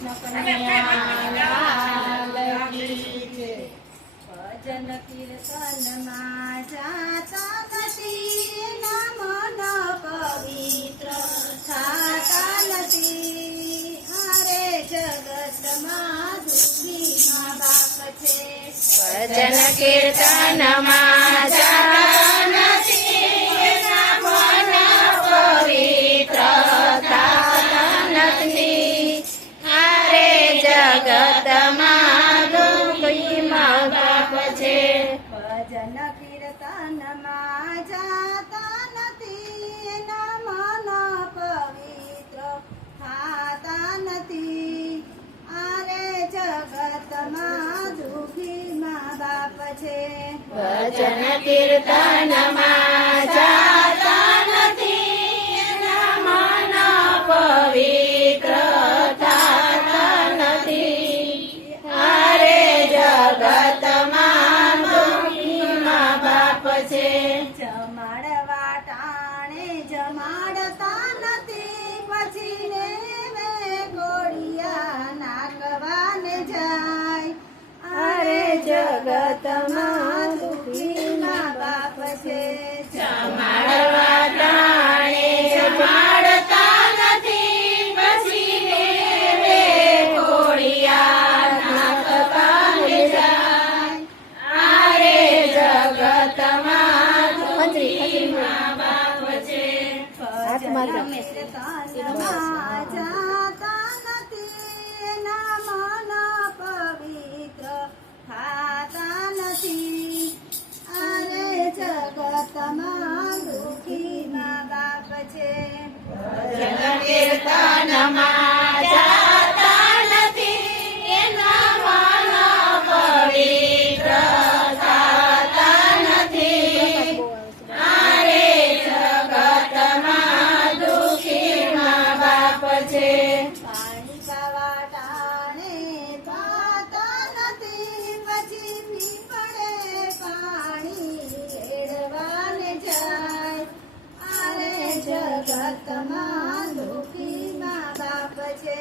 ભજન કીર્તનમાં જાતા નથી, મન પવિત્ર થાતા નથી. અરે જગતમાં દુઃખી મા બાપ છે, ભજન કીર્તનમાં જાતા નથી, મન પવિત્ર થાતા નથી. અરે જગતમાં દુઃખી મા બાપ છે. ભજન કીર્તનમાં જાતા નથી, મન પવિત્ર થાતા નથી. અરે જગતમાં દુઃખી મા બાપ છે. ભજન કીર્તનમાં જાતા નથી, મન પવિત્ર થાતા નથી. અરે જગતમાં દુઃખી મા બાપ છે. જમાડવા ટાણે જમાડતા નથી, પછી ને ગોળિયા નાખવાને જાય. અરે જગતમાં દુઃખી મા બાપ છે. જમાડવા ટાણે જમાડતા નથી, પછી રે ઘોડિયા નાખવાને જાય. અરે જગતમાં દુઃખી મા બાપ છે. ભજન કીર્તનમાં જાતા નથી, મન પવિત્ર થાતા નથી. અરે જગતમાં દુઃખી મા બાપ છે. ભજન કીર્તનમાં જાતા નથી, મન પવિત્ર થાતા નથી. અરે જગતમાં દુઃખી મા બાપ છે. પાણી પાવા ટાણે પાતા નથી, પછી પીપળે પાણી રેડવાને જાય. અરે જગતમાં દુઃખી મા બાપ છે.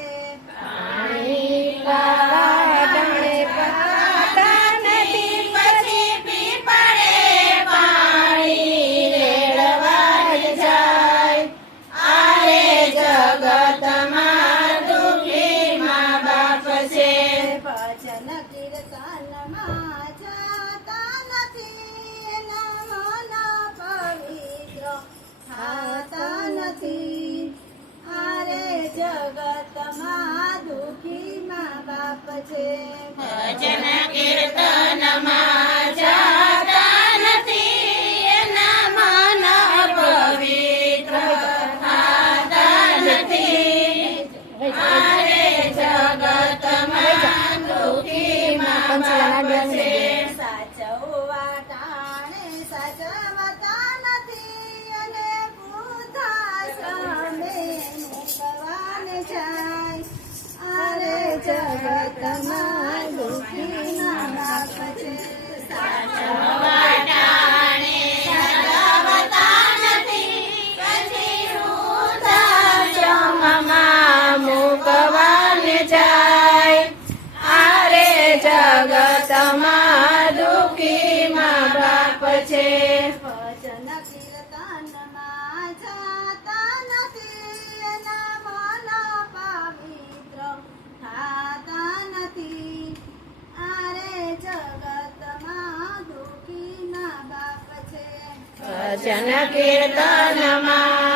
પાણી પાવા ટાણે પાતા નથી, પછી પીપળે પાણી રેડવા જાય. અરે જગતમાં દુઃખી મા બાપ છે. ભજન કીર્તનમાં જાતા નથી, મન પવિત્ર થાતા નથી. અરે જગતમાં દુઃખી મા બાપ છે. ભજન કીર્તનમાં જાતા નથી, મન પવિત્ર થાતા નથી. અરે જગતમાં દુઃખી મા બાપ છે. સાચવવા ટાણે સાચવતા નથી, અને વૃદ્ધાશ્રમે મૂકવાને જાય. અરે જગતમાં દુઃખી મા બાપ છે. સાચવવા ટાણે સાચવતા નથી, પછી વૃદ્ધાશ્રમમાં મૂકવાને જાય. અરે જગતમાં દુઃખી મા બાપ છે. ભજન કીર્તનમાં જાતા નથી, મન પવિત્ર થાતા નથી. અરે જગતમાં દુઃખી મા બાપ છે. ભજન કીર્તનમાં